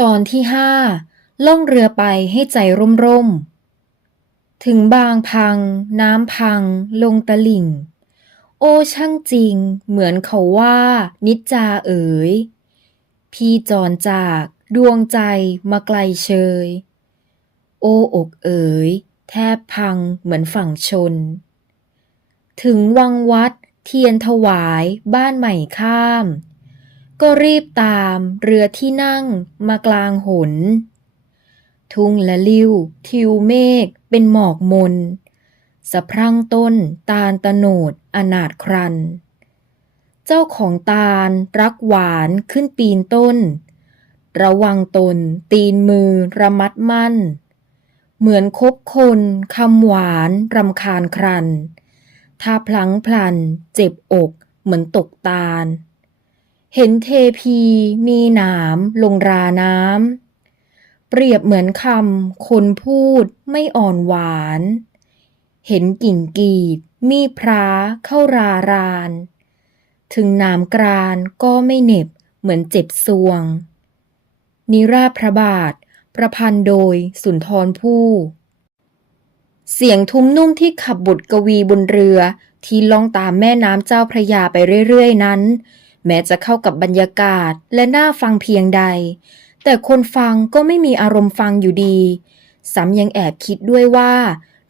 ตอนที่ห้าล่องเรือไปให้ใจร่มร่ม ถึงบางพัง น้ำพัง ลงตะลิ่ง โอ้ช่างจริง เหมือนเขาว่า นิจจาเอ๋ย พี่จรจากดวงใจมาไกลเชย โอ้อกเอ๋ย แทบพังเหมือนฝั่งชน ถึงวังวัดเทียนถวายบ้านใหม่ข้าม ก็รีบตามเรือที่นั่งมากลางหน ทุ่งละลิ้วทิวเมฆเป็นหมอกมน สะพรั่งต้นตาลตโนดอนาถครัน เจ้าของตาลรักหวานขึ้นปีนต้น ระวังตนตีนมือระมัดมั่น เหมือนคบคนคำหวานรำคาญครัน ถ้าพลังพลันเจ็บอกเหมือนตกตาล เห็นเทพีมีหนามลงราน้ำ เปรียบเหมือนคำคนพูดไม่อ่อนหวาน เห็นกิ่งกีดมีพระเข้าราราน ถึงน้ำกรานก็ไม่เหน็บเหมือนเจ็บซวง นิราพระบาท ประพันธ์โดยสุนทรภู่เสียงทุ้มนุ่มที่ขับบทกวีบนเรือที่ล่องตามแม่น้ำเจ้าพระยาไปเรื่อยๆนั้น แม้จะเข้ากับบรรยากาศและน่าฟังเพียงใด แต่คนฟังก็ไม่มีอารมณ์ฟังอยู่ดี ซ้ำยังแอบคิดด้วยว่า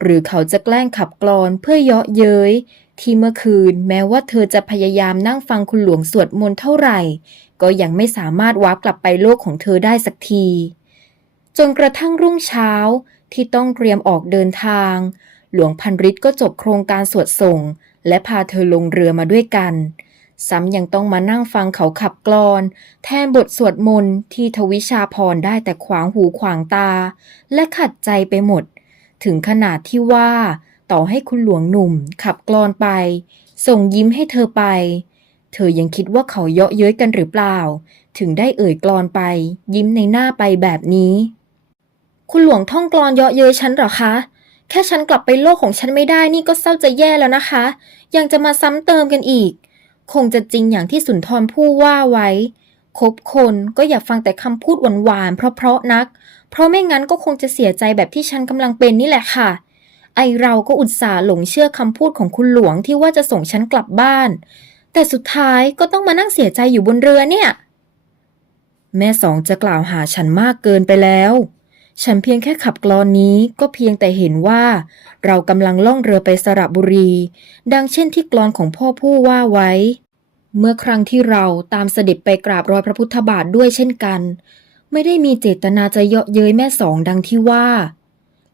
หรือเขาจะแกล้งขับกลอนเพื่อเยาะเย้ย ที่เมื่อคืนแม้ว่าเธอจะพยายามนั่งฟังคุณหลวงสวดมนต์เท่าไหร่ ก็ยังไม่สามารถวาร์ปกลับไปโลกของเธอได้สักที จนกระทั่งรุ่งเช้าที่ต้องเตรียมออกเดินทาง หลวงพันริศก็จบโครงการสวดส่ง และพาเธอลงเรือมาด้วยกัน ซ้ำยังต้องมานั่งฟังเขาขับกลอน แทนบทสวดมนต์ที่ทวิชาพรได้แต่ขวางหูขวางตา และขัดใจไปหมด ถึงขนาดที่ว่า ต่อให้คุณหลวงหนุ่มขับกลอนไป ส่งยิ้มให้เธอไป เธอยังคิดว่าเขาเยาะเย้ยกันหรือเปล่า ถึงได้เอ่ยกลอนไป ยิ้มในหน้าไปแบบนี้ คุณหลวงท่องกลอนเยาะเย้ยฉันหรอคะแค่ฉันกลับไปโลกของฉันไม่ได้นี่ก็เศร้าจะแย่แล้วนะคะ ยังจะมาซ้ำเติมกันอีก คงจะจริงอย่างที่สุนทรผู้ว่าไว้ คบคนก็อย่าฟังแต่คำพูดหวานๆเพราะๆนัก เพราะไม่งั้นก็คงจะเสียใจแบบที่ฉันกำลังเป็นนี่แหละค่ะ ไอเราก็อุตส่าห์หลงเชื่อคำพูดของคุณหลวงที่ว่าจะส่งฉันกลับบ้าน แต่สุดท้ายก็ต้องมานั่งเสียใจอยู่บนเรือเนี่ย แม่สองจะกล่าวหาฉันมากเกินไปแล้ว ฉันเพียงแค่ขับกลอนนี้ก็เพียงแต่เห็นว่า เรากำลังล่องเรือไปสระบุรี ดังเช่นที่กลอนของพ่อผู้ว่าไว้ เมื่อครั้งที่เราตามเสด็จไปกราบรอยพระพุทธบาทด้วยเช่นกัน ไม่ได้มีเจตนาจะเยาะเย้ยแม่สองดังที่ว่า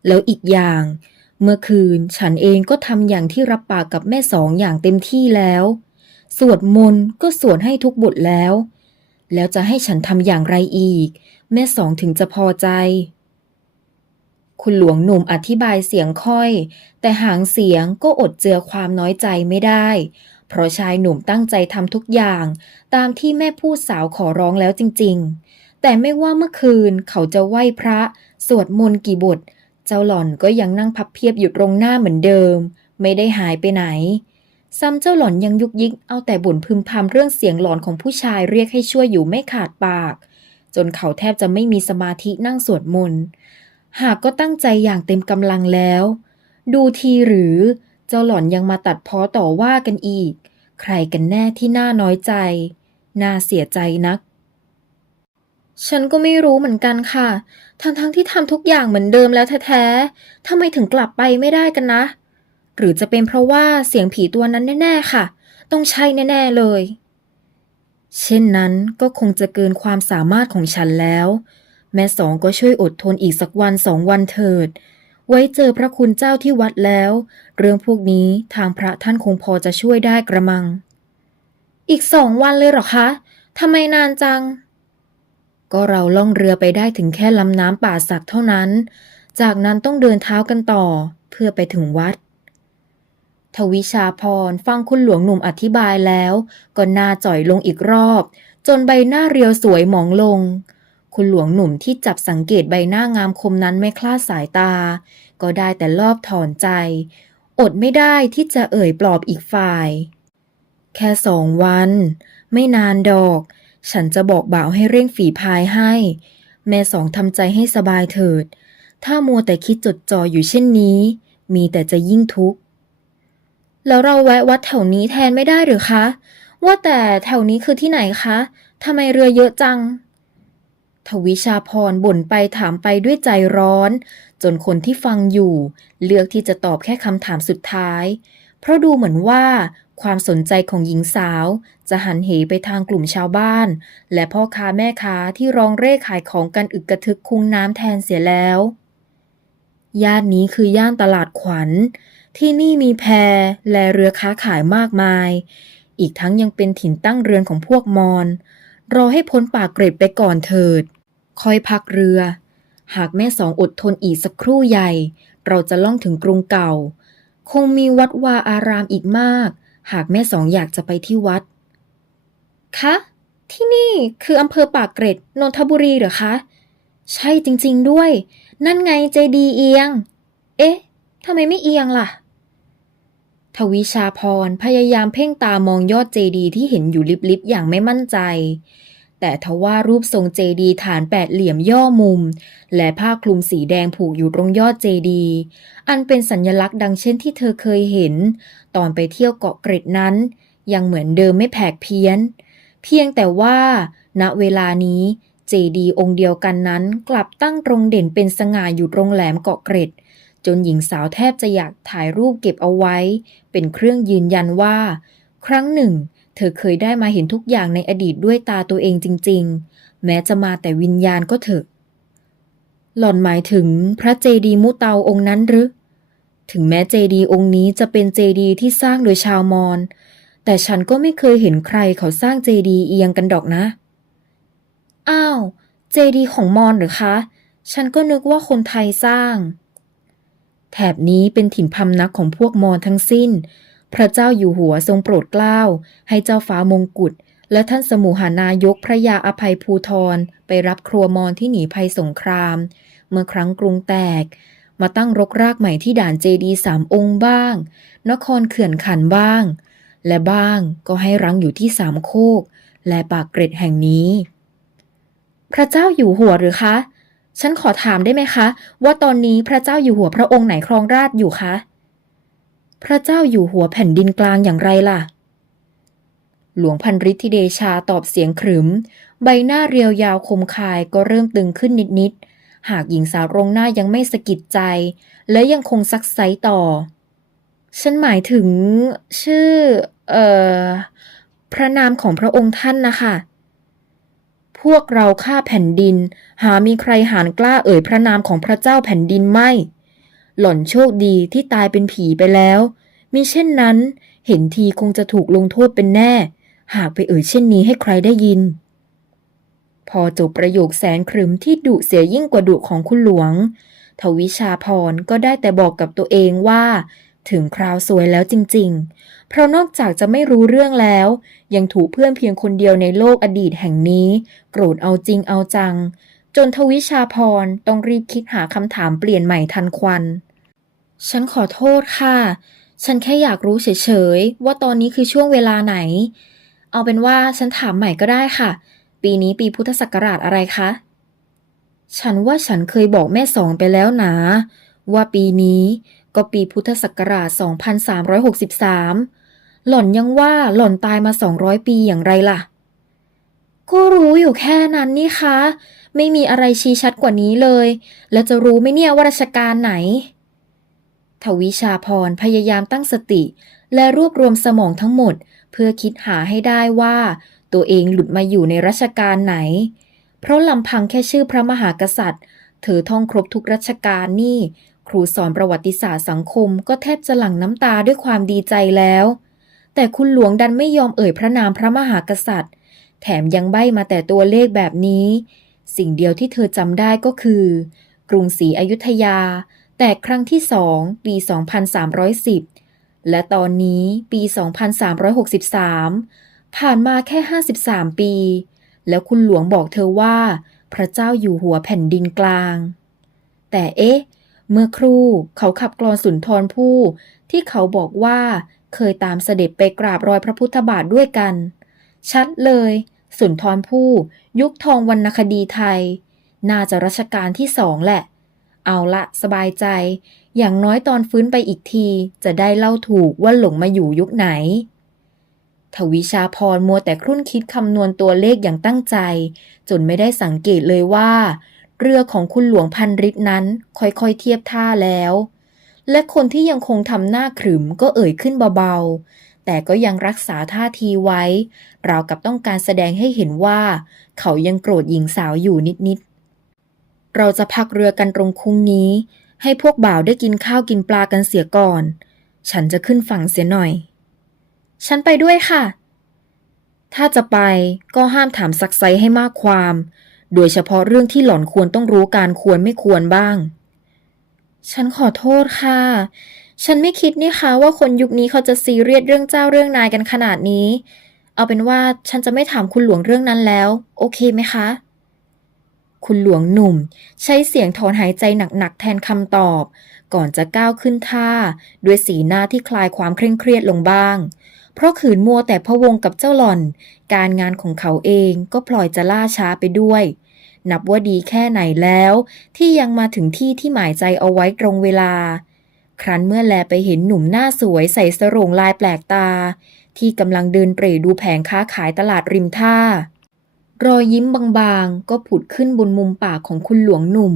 แล้วอีกอย่าง เมื่อคืนฉันเองก็ทำอย่างที่รับปากกับแม่สองอย่างเต็มที่แล้ว สวดมนต์ก็สวดให้ทุกบทแล้ว แล้วจะให้ฉันทำอย่างไรอีก แม่สองถึงจะพอใจ คุณหลวงหนุ่มอธิบายเสียงค่อย แต่หางเสียงก็อดเจือความน้อยใจไม่ได้ เพราะชายหนุ่มตั้งใจทำทุกอย่าง ตามที่แม่พูดสาวขอร้องแล้วจริง ๆ แต่ไม่ว่าเมื่อคืนเขาจะไหว้พระ สวดมนต์กี่บท เจ้าหล่อนก็ยังนั่งพับเพียบอยู่ตรงหน้าเหมือนเดิม ไม่ได้หายไปไหน ซ้ำเจ้าหล่อนยังยุกยิกเอาแต่บ่นพึมพำเรื่องเสียงหลอนของผู้ชายเรียกให้ช่วยอยู่ไม่ขาดปาก จนเขาแทบจะไม่มีสมาธินั่งสวดมนต์ หากก็ตั้งใจอย่างเต็มกำลังแล้ว ดูทีหรือเจ้าหล่อนยังมาตัดพ้อต่อว่ากันอีก ใครกันแน่ที่น่าน้อยใจ น่าเสียใจนัก ฉันก็ไม่รู้เหมือนกันค่ะ ทั้งๆทที่ทำทุกอย่างเหมือนเดิมแล้วแท้ๆทำไมถึงกลับไปไม่ได้กันนะ หรือจะเป็นเพราะว่าเสียงผีตัวนั้นแน่ๆค่ะ ต้องใช่แน่ๆเลย เช่นนั้นก็คงจะเกินความสามารถของฉันแล้ว แม่สองก็ช่วยอดทนอีกสักวันสองวันเถิด ไว้เจอพระคุณเจ้าที่วัดแล้ว เรื่องพวกนี้ทางพระท่านคงพอจะช่วยได้กระมัง อีกสองวันเลยเหรอคะทำไมนานจัง ก็เราล่องเรือไปได้ถึงแค่ลำน้ำป่าสักเท่านั้น จากนั้นต้องเดินเท้ากันต่อเพื่อไปถึงวัดทวิชาพรฟังคุณหลวงหนุ่มอธิบายแล้ว ก็หน้าจ่อยลงอีกรอบ จนใบหน้าเรียวสวยหมองลง คุณหลวงหนุ่มที่จับสังเกตใบหน้างามคมนั้นไม่คลาดสายตา ก็ได้แต่รอบถอนใจ อดไม่ได้ที่จะเอ่ยปลอบอีกฝ่าย แค่สองวัน ไม่นานดอก ฉันจะบอกบ่าวให้เร่งฝีพายให้ แม่สองทำใจให้สบายเถิด ถ้ามัวแต่คิดจดจ่ออยู่เช่นนี้ มีแต่จะยิ่งทุกข์ แล้วเราแวะวัดแถวนี้แทนไม่ได้หรือคะ ว่าแต่แถวนี้คือที่ไหนคะทำไมเรือเยอะจัง ทวิชาพรบ่นไปถามไปด้วยใจร้อน จนคนที่ฟังอยู่ เลือกที่จะตอบแค่คำถามสุดท้าย เพราะดูเหมือนว่า ความสนใจของหญิงสาว จะหันเหไปทางกลุ่มชาวบ้าน และพ่อค้าแม่ค้าที่ร้องเร่ขายของกันอึกกระทึกคุ้งน้ำแทนเสียแล้ว ย่านนี้คือย่านตลาดขวัญ ที่นี่มีแพและเรือค้าขายมากมาย อีกทั้งยังเป็นถิ่นตั้งเรือนของพวกมอญ รอให้พ้นปากเกร็ดไปก่อนเถิด คอยพักเรือ หากแม่สองอดทนอีกสักครู่ใหญ่ เราจะล่องถึงกรุงเก่า คงมีวัดวาอารามอีกมาก หากแม่สองอยากจะไปที่วัด คะ ที่นี่คืออำเภอปากเกร็ดนนทบุรีเหรอคะ ใช่จริงๆด้วย นั่นไงเจดีเอียง เอ๊ะทำไมไม่เอียงล่ะทวิชาพรพยายามเพ่งตามองยอดเจดีที่เห็นอยู่ลิบๆอย่างไม่มั่นใจ แต่ทว่ารูปทรงเจดีฐานแปดเหลี่ยมย่อมุม และผ้าคลุมสีแดงผูกอยู่ตรงยอดเจดีอันเป็นสัญลักษณ์ดังเช่นที่เธอเคยเห็น ตอนไปเที่ยวเกาะเกร็ดนั้น ยังเหมือนเดิมไม่แผกเพี้ยน เพียงแต่ว่า ณเวลานี้เจดีองค์เดียวกันนั้นกลับตั้งตรงเด่นเป็นสง่าอยู่ตรงแหลมเกาะเกร็ด จนหญิงสาวแทบจะอยากถ่ายรูปเก็บเอาไว้ เป็นเครื่องยืนยันว่า ครั้งหนึ่ง เธอเคยได้มาเห็นทุกอย่างในอดีตด้วยตาตัวเองจริง ๆ แม้จะมาแต่วิญญาณก็เถอะ หล่อนหมายถึงพระเจดีมุเตาองค์นั้นหรือ ถึงแม้เจดีองค์นี้จะเป็นเจดีที่สร้างโดยชาวมอญ แต่ฉันก็ไม่เคยเห็นใครเขาสร้างเจดีเอียงกันดอกนะ อ้าว เจดีของมอญหรือคะ ฉันก็นึกว่าคนไทยสร้าง แถบนี้เป็นถิ่นพำนักของพวกมอญทั้งสิ้น พระเจ้าอยู่หัวทรงโปรดเกล้า ให้เจ้าฟ้ามงกุฎและท่านสมุหานายกพระยาอภัยภูทรไปรับครัวมอญที่หนีภัยสงคราม เมื่อครั้งกรุงแตก มาตั้งรกรากใหม่ที่ด่านเจดีสามองค์บ้าง นครเขื่อนขันบ้าง และบ้างก็ให้รังอยู่ที่สามโคก และปากเกร็ดแห่งนี้ พระเจ้าอยู่หัวหรือคะ ฉันขอถามได้ไหมคะ ว่าตอนนี้พระเจ้าอยู่หัวพระองค์ไหนครองราชอยู่คะ พระเจ้าอยู่หัวแผ่นดินกลางอย่างไรล่ะ หลวงพันฤทธิเดชาตอบเสียงขรึม ใบหน้าเรียวยาวคมคายก็เริ่มตึงขึ้นนิดๆ หากหญิงสาวรงหน้ายังไม่สะกิดใจ และยังคงซักไซต่อ ฉันหมายถึง ชื่อ เอ่อ พระนามของพระองค์ท่านนะคะพวกเราฆ่าแผ่นดิน หามีใครหานกล้าเอ่ยพระนามของพระเจ้าแผ่นดินไม่ หล่อนโชคดีที่ตายเป็นผีไปแล้ว มิเช่นนั้น เห็นทีคงจะถูกลงโทษเป็นแน่ หากไปเอ่ยเช่นนี้ให้ใครได้ยิน พอจบประโยคแสนครึมที่ดุเสียยิ่งกว่าดุของคุณหลวง ทวิชาพรก็ได้แต่บอกกับตัวเองว่า ถึงคราวสวยแล้วจริง ๆ เพราะนอกจากจะไม่รู้เรื่องแล้ว ยังถูกเพื่อนเพียงคนเดียวในโลกอดีตแห่งนี้ โกรธเอาจริงเอาจังจนทวิชาพรต้องรีบคิดหาคำถามเปลี่ยนใหม่ทันควัน ฉันขอโทษค่ะ ฉันแค่อยากรู้เฉยๆ ว่าตอนนี้คือช่วงเวลาไหน เอาเป็นว่าฉันถามใหม่ก็ได้ค่ะ ปีนี้ปีพุทธศักราชอะไรคะ ฉันว่าฉันเคยบอกแม่สองไปแล้วนะ ว่าปีนี้ก็ปีพุทธศักราช 2363 หล่อนยังว่าหล่อนตายมา 200 ปีอย่างไรล่ะ ก็รู้อยู่แค่นั้นนี่คะ ไม่มีอะไรชี้ชัดกว่านี้เลย แล้วจะรู้ไหมเนี่ยว่าราชการไหน ทวิชาพรพยายามตั้งสติ และรวบรวมสมองทั้งหมด เพื่อคิดหาให้ได้ว่า ตัวเองหลุดมาอยู่ในรัชกาลไหน เพราะลำพังแค่ชื่อพระมหากษัตริย์ เธอท่องครบทุกรัชกาลนี่ ครูสอนประวัติศาสตร์สังคมก็แทบจะหลั่งน้ำตาด้วยความดีใจแล้ว แต่คุณหลวงดันไม่ยอมเอ่ยพระนามพระมหากษัตริย์ แถมยังใบ้มาแต่ตัวเลขแบบนี้ สิ่งเดียวที่เธอจำได้ก็คือ กรุงศรีอยุธยา แต่ครั้งที่สองปี 2310 และตอนนี้ปี 2363 ผ่านมาแค่ 53 ปี แล้วคุณหลวงบอกเธอว่า พระเจ้าอยู่หัวแผ่นดินกลาง แต่เอ๊ะ เมื่อครู่เขาขับกลอนสุนทรภู่ที่เขาบอกว่าเคยตามเสด็จไปกราบรอยพระพุทธบาทด้วยกัน ชัดเลย สุนทรภู่ยุคทองวรรณคดีไทย น่าจะรัชกาลที่สองแหละ เอาละสบายใจ อย่างน้อยตอนฟื้นไปอีกที จะได้เล่าถูกว่าหลงมาอยู่ยุคไหน ทวิชาพรมัวแต่ครุ่นคิดคำนวณตัวเลขอย่างตั้งใจ จนไม่ได้สังเกตเลยว่า เรือของคุณหลวงพันฤทธิ์นั้นค่อยๆเทียบท่าแล้ว และคนที่ยังคงทำหน้าขรึมก็เอ่ยขึ้นเบาๆ แต่ก็ยังรักษาท่าทีไว้ ราวกับต้องการแสดงให้เห็นว่า เขายังโกรธหญิงสาวอยู่นิดๆ เราจะพักเรือกันตรงคุ้งนี้ ให้พวกบ่าวได้กินข้าวกินปลากันเสียก่อน ฉันจะขึ้นฝั่งเสียหน่อย ฉันไปด้วยค่ะ ถ้าจะไปก็ห้ามถามซักไซให้มากความ โดยเฉพาะเรื่องที่หล่อนควรต้องรู้การควรไม่ควรบ้าง ฉันขอโทษค่ะ ฉันไม่คิดนี่คะว่าคนยุคนี้เขาจะซีเรียสเรื่องเจ้าเรื่องนายกันขนาดนี้ เอาเป็นว่าฉันจะไม่ถามคุณหลวงเรื่องนั้นแล้ว โอเคไหมคะ คุณหลวงหนุ่ม ใช้เสียงถอนหายใจหนักๆแทนคำตอบ ก่อนจะก้าวขึ้นท่า ด้วยสีหน้าที่คลายความเคร่งเครียดลงบ้าง เพราะขืนมัวแต่พะวงกับเจ้าหล่อน การงานของเขาเองก็พลอยจะล่าช้าไปด้วย นับว่าดีแค่ไหนแล้ว ที่ยังมาถึงที่ที่หมายใจเอาไว้ตรงเวลา ครั้นเมื่อแลไปเห็นหนุ่มหน้าสวยใส่สรงลายแปลกตา ที่กำลังเดินเตร่ดูแผงค้าขายตลาดริมท่า รอยยิ้มบางๆ ก็ผุดขึ้นบนมุมปากของคุณหลวงหนุ่ม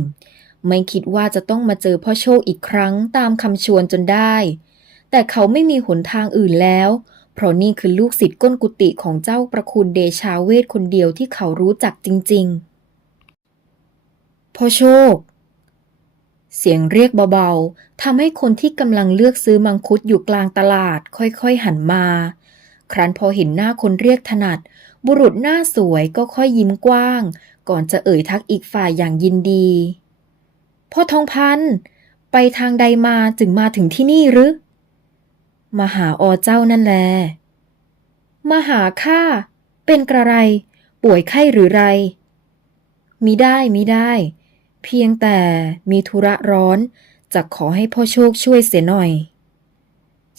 ไม่คิดว่าจะต้องมาเจอพ่อโชคอีกครั้งตามคำชวนจนได้ แต่เขาไม่มีหนทางอื่นแล้ว เพราะนี่คือลูกศิษย์ก้นกุฏิของเจ้าประคุณเดชาเวทคนเดียวที่เขารู้จักจริงๆ พ่อโชค เสียงเรียกเบาๆทำให้คนที่กำลังเลือกซื้อมังคุดอยู่กลางตลาด ค่อยๆหันมา ครั้นพอเห็นหน้าคนเรียกถนัด บุรุษหน้าสวยก็ค่อยยิ้มกว้าง ก่อนจะเอ่ยทักอีกฝ่ายอย่างยินดี พ่อทองพัน ไปทางใดมาจึงมาถึงที่นี่หรือมาหาอเจ้านั่นแลมาหาข้าเป็นกระไร ป่วยไข้หรือไรมิได้มิได้ เพียงแต่มีธุระร้อนจะขอให้พ่อโชคช่วยเสียหน่อย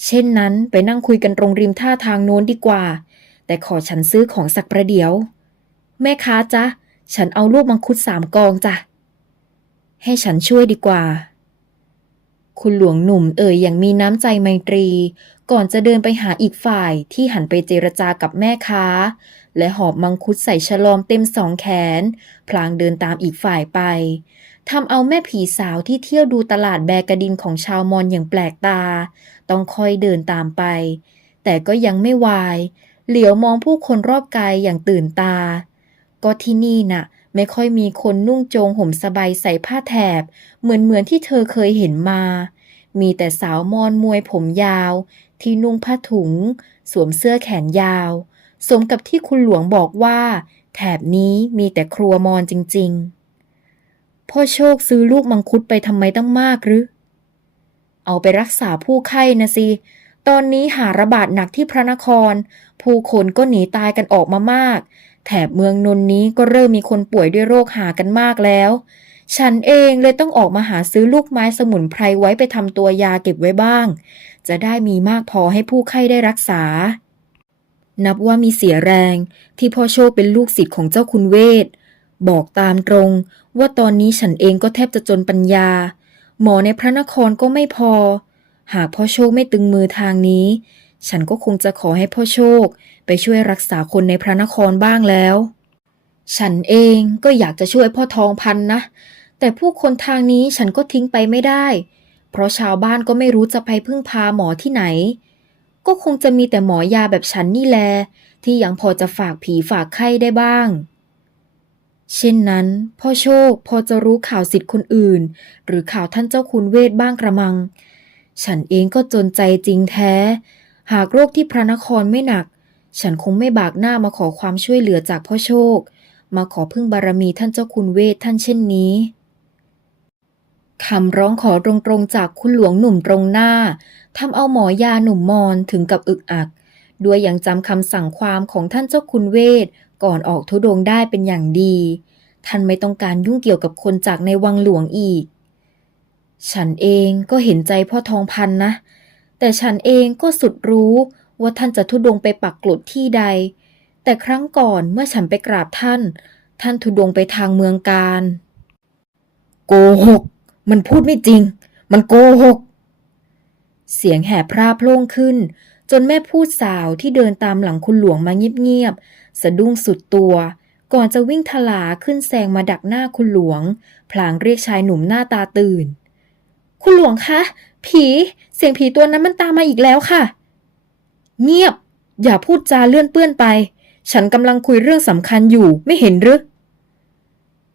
เช่นนั้นไปนั่งคุยกันตรงริมท่าทางโน้นดีกว่า แต่ขอฉันซื้อของสักประเดี๋ยว แม่ค้าจ๊ะ ฉันเอาลูกมังคุดสามกองจ้ะ ให้ฉันช่วยดีกว่า คุณหลวงหนุ่มเอ่ยอย่างมีน้ำใจไมตรี ก่อนจะเดินไปหาอีกฝ่ายที่หันไปเจรจากับแม่ค้า และหอบมังคุดใส่ฉลอมเต็มสองแขน พลางเดินตามอีกฝ่ายไปทำเอาแม่ผีสาวที่เที่ยวดูตลาดแบกระดินของชาวมอญอย่างแปลกตา ต้องคอยเดินตามไป แต่ก็ยังไม่วาย เหลียวมองผู้คนรอบกายอย่างตื่นตา ก็ที่นี่น่ะ ไม่ค่อยมีคนนุ่งโจงห่มสบายใส่ผ้าแถบ เหมือนเหมือนที่เธอเคยเห็นมา มีแต่สาวมอนมวยผมยาว ที่นุ่งผ้าถุง สวมเสื้อแขนยาว สมกับที่คุณหลวงบอกว่า แถบนี้มีแต่ครัวมอนจริง ๆ พ่อโชคซื้อลูกมังคุดไปทำไมตั้งมากหรือเอาไปรักษาผู้ไข้นะสิ ตอนนี้หาระบาดหนักที่พระนคร ผู้คนก็หนีตายกันออกมามาก แถบเมืองนนท์นี้ก็เริ่มมีคนป่วยด้วยโรคหากันมากแล้ว ฉันเองเลยต้องออกมาหาซื้อลูกไม้สมุนไพรไว้ไปทำตัวยาเก็บไว้บ้าง จะได้มีมากพอให้ผู้ไข้ได้รักษา นับว่ามีเสียแรงที่พ่อโชคเป็นลูกศิษย์ของเจ้าคุณเวท บอกตามตรงว่าตอนนี้ฉันเองก็แทบจะจนปัญญา หมอในพระนครก็ไม่พอ หากพ่อโชคไม่ตึงมือทางนี้ ฉันก็คงจะขอให้พ่อโชค ไปช่วยรักษาคนในพระนครบ้างแล้ว ฉันเองก็อยากจะช่วยพ่อทองพันนะ แต่ผู้คนทางนี้ฉันก็ทิ้งไปไม่ได้ เพราะชาวบ้านก็ไม่รู้จะไปพึ่งพาหมอที่ไหน ก็คงจะมีแต่หมอยาแบบฉันนี่แล ที่ยังพอจะฝากผีฝากไข้ได้บ้างเช่นนั้น พ่อโชคพอจะรู้ข่าวสิทธิ์คนอื่น หรือข่าวท่านเจ้าคุณเวทบ้างกระมัง ฉันเองก็จนใจจริงแท้ หากโรคที่พระนครไม่หนัก ฉันคงไม่บากหน้ามาขอความช่วยเหลือจากพ่อโชค มาขอพึ่งบารมีท่านเจ้าคุณเวทท่านเช่นนี้คำร้องขอตรงๆจากคุณหลวงหนุ่มตรงหน้าทำเอาหมอยาหนุ่มมอนถึงกับอึกอัก ด้วยยังจำคำสั่งความของท่านเจ้าคุณเวทก่อนออกทุดงได้เป็นอย่างดี ท่านไม่ต้องการยุ่งเกี่ยวกับคนจากในวังหลวงอีก ฉันเองก็เห็นใจพ่อทองพันนะ แต่ฉันเองก็สุดรู้ว่าท่านจะทุดงไปปักกลดที่ใด แต่ครั้งก่อนเมื่อฉันไปกราบท่าน ท่านทุดงไปทางเมืองการ โกหก มันพูดไม่จริง มันโกหก เสียงแหบพร่าโพล่งขึ้น จนแม่พูดสาวที่เดินตามหลังคุณหลวงมาเงียบๆสะดุ้งสุดตัวก่อนจะวิ่งทลาขึ้นแซงมาดักหน้าคุณหลวง พลางเรียกชายหนุ่มหน้าตาตื่น คุณหลวงคะ ผี เสียงผีตัวนั้นมันตามมาอีกแล้วค่ะ เงียบ อย่าพูดจาเลื่อนเปื้อนไป ฉันกำลังคุยเรื่องสำคัญอยู่ไม่เห็นหรือ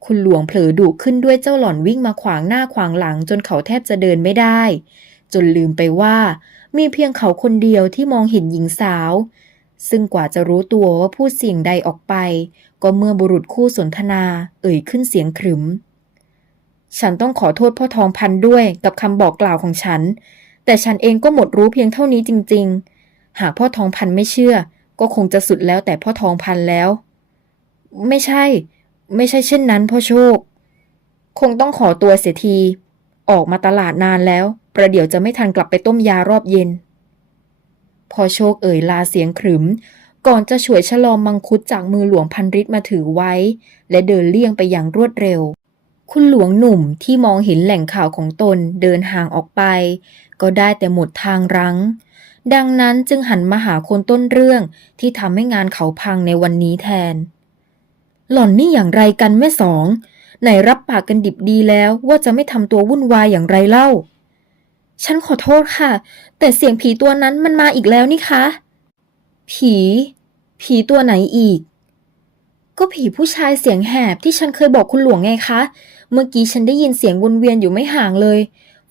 คุณหลวงเผลอดุขึ้นด้วยเจ้าหล่อนวิ่งมาขวางหน้าขวางหลังจนเขาแทบจะเดินไม่ได้ จนลืมไปว่า มีเพียงเขาคนเดียวที่มองเห็นหญิงสาว ซึ่งกว่าจะรู้ตัวว่าพูดเสียงใดออกไป ก็เมื่อบุรุษคู่สนทนา เอ่ยขึ้นเสียงขรึม ฉันต้องขอโทษพ่อทองพันด้วยกับคำบอกกล่าวของฉัน แต่ฉันเองก็หมดรู้เพียงเท่านี้จริง ๆ หากพ่อทองพันไม่เชื่อ ก็คงจะสุดแล้วแต่พ่อทองพันแล้ว ไม่ใช่ ไม่ใช่เช่นนั้นพ่อโชค คงต้องขอตัวเสียที ออกมาตลาดนานแล้ว ประเดี๋ยวจะไม่ทันกลับไปต้มยารอบเย็น พอโชคเอ่ยลาเสียงขรึม ก่อนจะฉวยฉลอมมังคุดจากมือหลวงพันฤทธิ์มาถือไว้ และเดินเลี่ยงไปอย่างรวดเร็ว คุณหลวงหนุ่มที่มองเห็นแหล่งข่าวของตนเดินห่างออกไป ก็ได้แต่หมดทางรั้ง ดังนั้นจึงหันมาหาคนต้นเรื่องที่ทำให้งานเขาพังในวันนี้แทน หล่อนนี่อย่างไรกันแม่สอง ไหนรับปากกันดิบดีแล้วว่าจะไม่ทำตัววุ่นวายอย่างไรเล่า ฉันขอโทษค่ะ แต่เสียงผีตัวนั้นมันมาอีกแล้วนี่คะ ผี ผีตัวไหนอีก ก็ผีผู้ชายเสียงแหบที่ฉันเคยบอกคุณหลวงไงคะ เมื่อกี้ฉันได้ยินเสียงวนเวียนอยู่ไม่ห่างเลย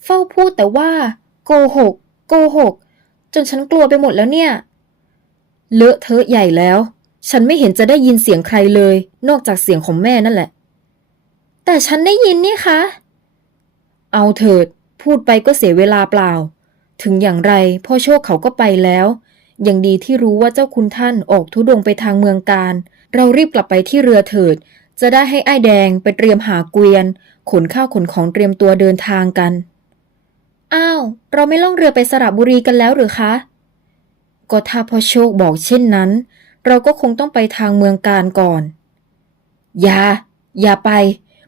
เฝ้าพูดแต่ว่า โกหก โกหก จนฉันกลัวไปหมดแล้วเนี่ย เลอะเทอะใหญ่แล้ว ฉันไม่เห็นจะได้ยินเสียงใครเลย นอกจากเสียงของแม่นั่นแหละ แต่ฉันได้ยินนี่คะ เอาเถิด พูดไปก็เสียเวลาเปล่า ถึงอย่างไรพ่อโชคเขาก็ไปแล้วยังดีที่รู้ว่าเจ้าคุณท่านออกทุดงไปทางเมืองการ เรารีบกลับไปที่เรือเถิด จะได้ให้ไอ้แดงไปเตรียมหาเกวียน ขนข้าวขนของเตรียมตัวเดินทางกัน อ้าว เราไม่ล่องเรือไปสระบุรีกันแล้วหรือคะ ก็ถ้าพ่อโชคบอกเช่นนั้น เราก็คงต้องไปทางเมืองการก่อน อย่า อย่าไป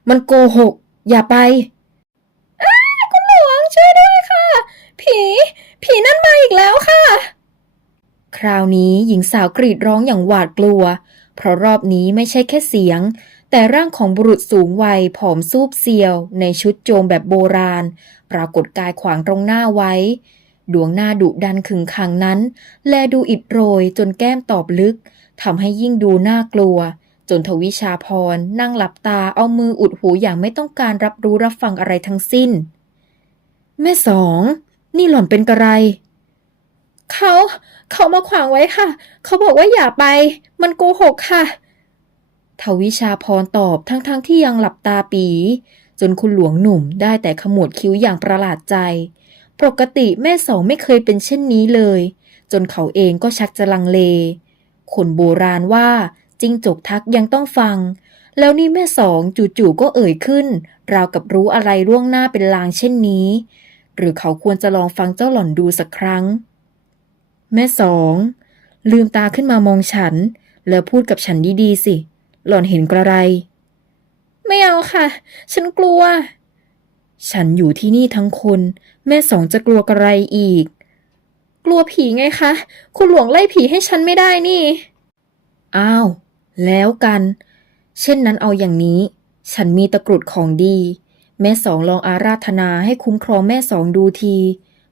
มันโกหก อย่าไปคุณหลวงช่วยด้วยค่ะ ผี ผีนั่นมาอีกแล้วค่ะ คราวนี้หญิงสาวกรีดร้องอย่างหวาดกลัว เพราะรอบนี้ไม่ใช่แค่เสียง แต่ร่างของบุรุษสูงวัยผอมซูบเซียว ในชุดโจมแบบโบราณ ปรากฏกายขวางตรงหน้าไว้ ดวงหน้าดุดันขึงขังนั้น แลดูอิดโรยจนแก้มตอบลึกทำให้ยิ่งดูน่ากลัว จนทวิชาพรนั่งหลับตาเอามืออุดหูอย่างไม่ต้องการรับรู้รับฟังอะไรทั้งสิ้น แม่สอง นี่หล่อนเป็นกระไร เขา เขามาขวางไว้ค่ะ เขาบอกว่าอย่าไป มันโกหกค่ะ ทวิชาพรตอบทั้งๆทที่ยังหลับตาปี จนคุณหลวงหนุ่มได้แต่ขมวดคิ้วอย่างประหลาดใจ ปกติแม่สองไม่เคยเป็นเช่นนี้เลย จนเขาเองก็ชักจะลังเล คนโบราณว่าจิ้งจกทักยังต้องฟัง แล้วนี่แม่สองจู่ๆก็เอ่ยขึ้น ราวกับรู้อะไรล่วงหน้าเป็นลางเช่นนี้ หรือเขาควรจะลองฟังเจ้าหล่อนดูสักครั้ง แม่สอง ลืมตาขึ้นมามองฉัน แล้วพูดกับฉันดีๆสิ หล่อนเห็นกระไร ไม่เอาค่ะ ฉันกลัว ฉันอยู่ที่นี่ทั้งคน แม่สองจะกลัวกระไรอีก กลัวผีไงคะ คุณหลวงไล่ผีให้ฉันไม่ได้นี่ อ้าว แล้วกัน เช่นนั้นเอาอย่างนี้ ฉันมีตะกรุดของดี แม่สองลองอาราธนาให้คุ้มครองแม่สองดูที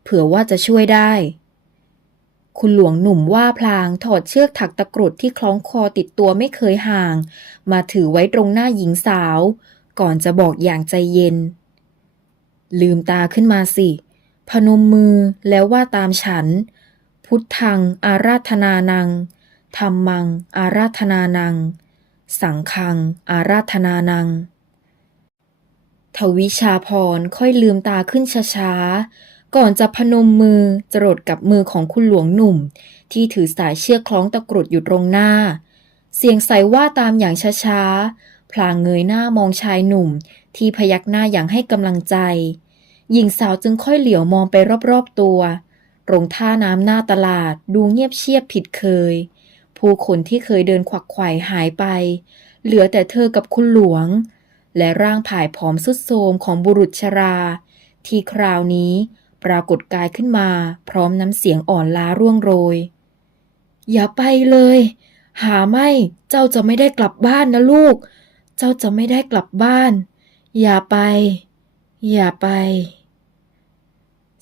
เผื่อว่าจะช่วยได้ คุณหลวงหนุ่มว่าพลางถอดเชือกถักตะกรุดที่คล้องคอติดตัวไม่เคยห่าง มาถือไว้ตรงหน้าหญิงสาว ก่อนจะบอกอย่างใจเย็น ลืมตาขึ้นมาสิ พนมมือแล้วว่าตามฉัน พุทธังอาราธนานังธรรมัง อาราธนานัง สังฆัง อาราธนานัง ทวิชาพรค่อยลืมตาขึ้นช้าๆ ก่อนจะพนมมือจรดกับมือของคุณหลวงหนุ่ม ที่ถือสายเชือกคล้องตะกรุดอยู่ตรงหน้า เสียงใสว่าตามอย่างช้าๆ พลางเงยหน้ามองชายหนุ่ม ที่พยักหน้าอย่างให้กำลังใจ หญิงสาวจึงค่อยเหลียวมองไปรอบๆตัวตรงท่าน้ำหน้าตลาดดูเงียบเชียบผิดเคย ผู้คนที่เคยเดินขวักไขว่หายไป เหลือแต่เธอกับคุณหลวง และร่างผายผอมสุดโทรมของบุรุษชรา ที่คราวนี้ ปรากฏกายขึ้นมา พร้อมน้ำเสียงอ่อนล้าร่วงโรย อย่าไปเลย หาไม่ เจ้าจะไม่ได้กลับบ้านนะลูก เจ้าจะไม่ได้กลับบ้าน อย่าไป อย่าไป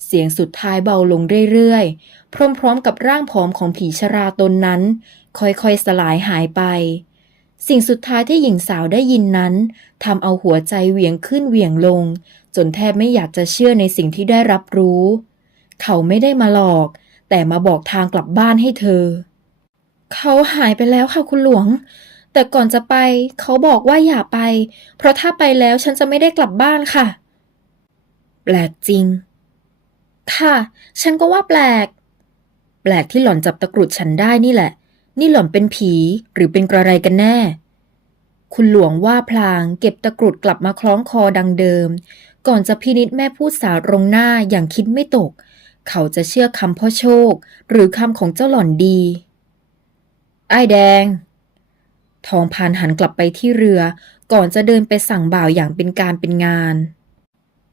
เสียงสุดท้ายเบาลงเรื่อยๆ พร้อมๆกับร่างผอมของผีชราตนนั้น ค่อยๆสลายหายไปสิ่งสุดท้ายที่หญิงสาวได้ยินนั้นทำเอาหัวใจเหวี่ยงขึ้นเหวี่ยงลง จนแทบไม่อยากจะเชื่อในสิ่งที่ได้รับรู้ เขาไม่ได้มาหลอก แต่มาบอกทางกลับบ้านให้เธอ เขาหายไปแล้วค่ะคุณหลวง แต่ก่อนจะไป เขาบอกว่าอย่าไป เพราะถ้าไปแล้วฉันจะไม่ได้กลับบ้านค่ะ แปลกจริง ค่ะ ฉันก็ว่าแปลก แปลกที่หล่อนจับตะกรุดฉันได้นี่แหละ นี่หล่อนเป็นผีหรือเป็นกระไรกันแน่คุณหลวงว่าพลางเก็บตะกรุดกลับมาคล้องคอดังเดิม ก่อนจะพินิษแม่พูดสาวรงหน้าอย่างคิดไม่ตก เขาจะเชื่อคำพ่อโชค หรือคำของเจ้าหล่อนดี ไอ้แดง ทองพานหันกลับไปที่เรือ ก่อนจะเดินไปสั่งบ่าวอย่างเป็นการเป็นงาน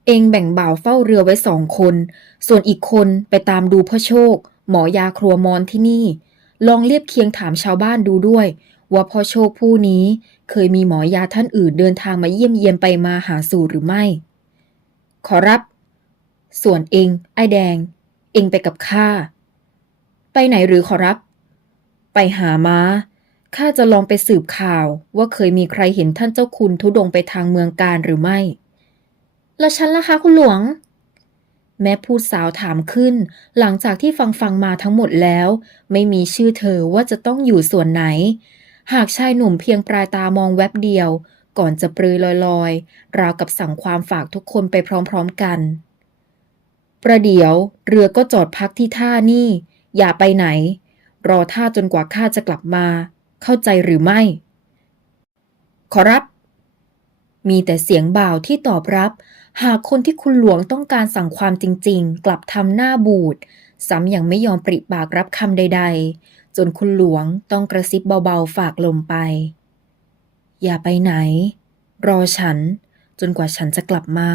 เองแบ่งบ่าวเฝ้าเรือไว้สองคน ส่วนอีกคนไปตามดูพ่อโชค หมอยาครัวมอนที่นี่ ลองเรียบเคียงถามชาวบ้านดูด้วยว่าพ่อโชคผู้นี้เคยมีหมอยาท่านอื่นเดินทางมาเยี่ยมเยียนไปมาหาสู่หรือไม่ ขอรับ ส่วนเองไอ้แดง เองไปกับข้า ไปไหนหรือขอรับ ไปหาม้า ข้าจะลองไปสืบข่าวว่าเคยมีใครเห็นท่านเจ้าคุณทุดงไปทางเมืองการหรือไม่ แล้วฉันล่ะคะคุณหลวง แม่พูดสาวถามขึ้น หลังจากที่ฟังฟังมาทั้งหมดแล้ว ไม่มีชื่อเธอว่าจะต้องอยู่ส่วนไหน หากชายหนุ่มเพียงปลายตามองแวบเดียว ก่อนจะปรือลอยๆ ราวกับสั่งความฝากทุกคนไปพร้อมๆกัน ประเดี๋ยวเรือก็จอดพักที่ท่านี่ อย่าไปไหน รอท่าจนกว่าข้าจะกลับมา เข้าใจหรือไม่ ขอรับ มีแต่เสียงบ่าวที่ตอบรับ หากคนที่คุณหลวงต้องการสั่งความจริง ๆ กลับทำหน้าบูดซ้ำยังไม่ยอมปริปากรับคำใด ๆ จนคุณหลวงต้องกระซิบเบาๆฝากลมไป อย่าไปไหน รอฉันจนกว่าฉันจะกลับมา